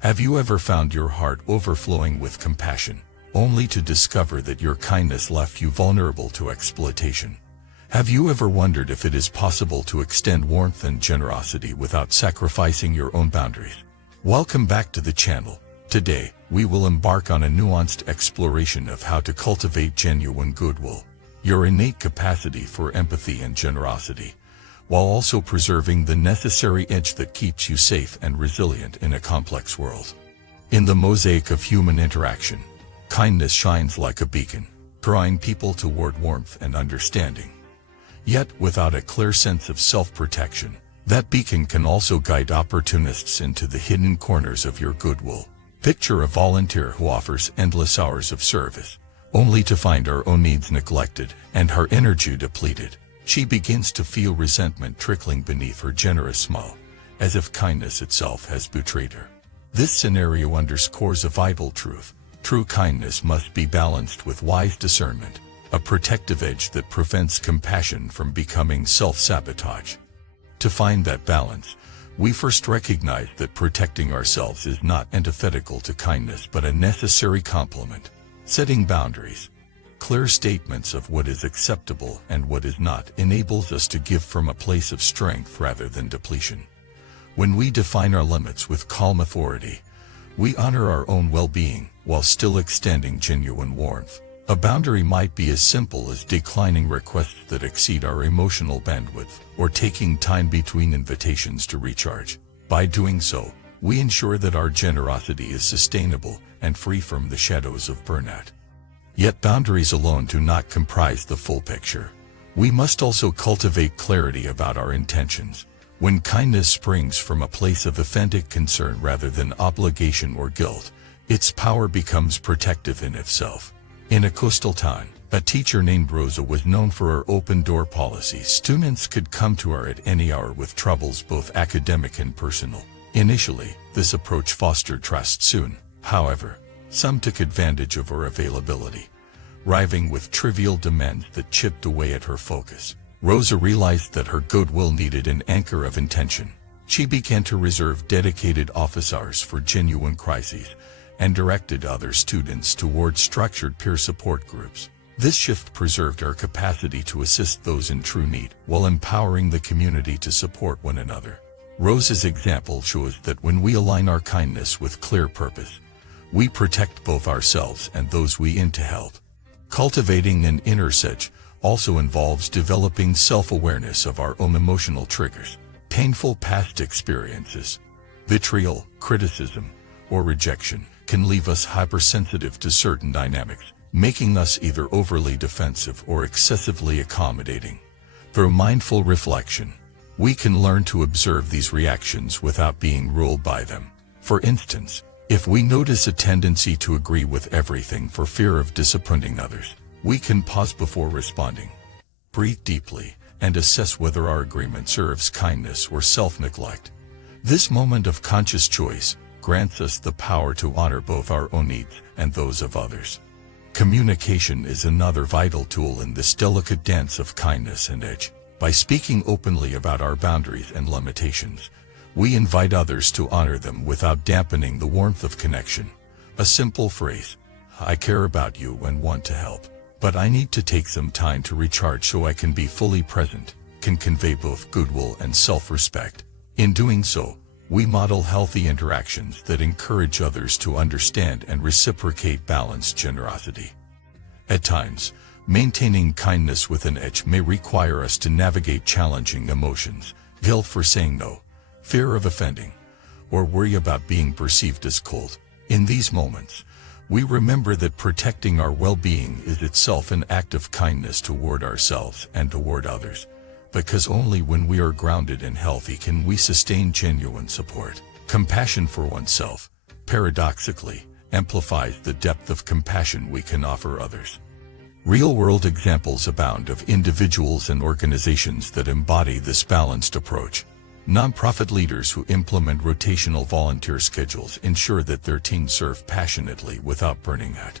Have you ever found your heart overflowing with compassion, only to discover that your kindness left you vulnerable to exploitation? Have you ever wondered if it is possible to extend warmth and generosity without sacrificing your own boundaries? Welcome back to the channel. Today, we will embark on a nuanced exploration of how to cultivate genuine goodwill, your innate capacity for empathy and generosity, while also preserving the necessary edge that keeps you safe and resilient in a complex world. In the mosaic of human interaction, kindness shines like a beacon, drawing people toward warmth and understanding. Yet, without a clear sense of self-protection, that beacon can also guide opportunists into the hidden corners of your goodwill. Picture a volunteer who offers endless hours of service, only to find her own needs neglected and her energy depleted. She begins to feel resentment trickling beneath her generous smile, as if kindness itself has betrayed her. This scenario underscores a vital truth. True kindness must be balanced with wise discernment, a protective edge that prevents compassion from becoming self-sabotage. To find that balance, we first recognize that protecting ourselves is not antithetical to kindness but a necessary complement. Setting boundaries, clear statements of what is acceptable and what is not, enables us to give from a place of strength rather than depletion. When we define our limits with calm authority, we honor our own well-being while still extending genuine warmth. A boundary might be as simple as declining requests that exceed our emotional bandwidth, or taking time between invitations to recharge. By doing so, we ensure that our generosity is sustainable and free from the shadows of burnout. Yet boundaries alone do not comprise the full picture. We must also cultivate clarity about our intentions. When kindness springs from a place of authentic concern rather than obligation or guilt, its power becomes protective in itself. In a coastal town, a teacher named Rosa was known for her open-door policy. Students could come to her at any hour with troubles both academic and personal. Initially, this approach fostered trust. Soon, however, some took advantage of her availability, arriving with trivial demands that chipped away at her focus. Rosa realized that her goodwill needed an anchor of intention. She began to reserve dedicated office hours for genuine crises, and directed other students toward structured peer support groups. This shift preserved our capacity to assist those in true need, while empowering the community to support one another. Rosa's example shows that when we align our kindness with clear purpose, we protect both ourselves and those we aim to help. Cultivating an inner edge also involves developing self-awareness of our own emotional triggers. Painful past experiences, vitriol, criticism, or rejection can leave us hypersensitive to certain dynamics, making us either overly defensive or excessively accommodating. Through mindful reflection, we can learn to observe these reactions without being ruled by them. For instance, if we notice a tendency to agree with everything for fear of disappointing others, we can pause before responding, breathe deeply, and assess whether our agreement serves kindness or self-neglect. This moment of conscious choice grants us the power to honor both our own needs and those of others. Communication is another vital tool in this delicate dance of kindness and edge. By speaking openly about our boundaries and limitations, we invite others to honor them without dampening the warmth of connection. A simple phrase, "I care about you and want to help, but I need to take some time to recharge so I can be fully present," can convey both goodwill and self-respect. In doing so, we model healthy interactions that encourage others to understand and reciprocate balanced generosity. At times, maintaining kindness with an edge may require us to navigate challenging emotions, guilt for saying no, fear of offending, or worry about being perceived as cold. In these moments, we remember that protecting our well-being is itself an act of kindness toward ourselves and toward others, because only when we are grounded and healthy can we sustain genuine support. Compassion for oneself, paradoxically, amplifies the depth of compassion we can offer others. Real-world examples abound of individuals and organizations that embody this balanced approach. Nonprofit leaders who implement rotational volunteer schedules ensure that their teams serve passionately without burning out.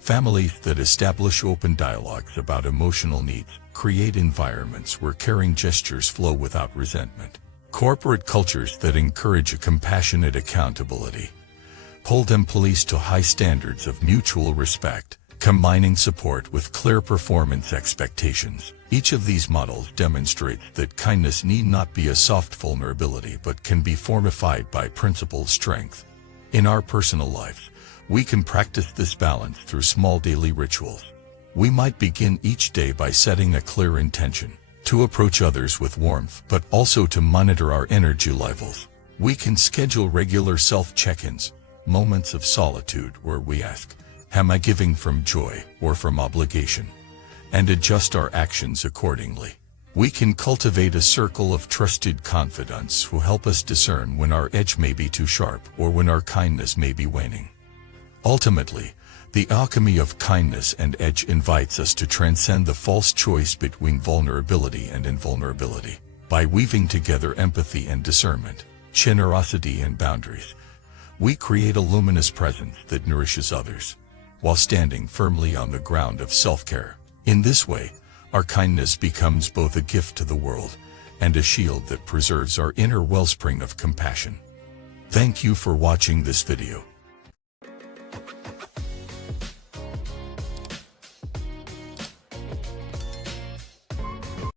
Families that establish open dialogues about emotional needs create environments where caring gestures flow without resentment. Corporate cultures that encourage a compassionate accountability hold employees to high standards of mutual respect, combining support with clear performance expectations. Each of these models demonstrates that kindness need not be a soft vulnerability but can be fortified by principled strength. In our personal lives, we can practice this balance through small daily rituals. We might begin each day by setting a clear intention to approach others with warmth, but also to monitor our energy levels. We can schedule regular self-check-ins, moments of solitude where we ask, am I giving from joy or from obligation? And adjust our actions accordingly. We can cultivate a circle of trusted confidants who help us discern when our edge may be too sharp or when our kindness may be waning. Ultimately, the alchemy of kindness and edge invites us to transcend the false choice between vulnerability and invulnerability. By weaving together empathy and discernment, generosity and boundaries, we create a luminous presence that nourishes others, while standing firmly on the ground of self-care. In this way, our kindness becomes both a gift to the world and a shield that preserves our inner wellspring of compassion. Thank you for watching this video.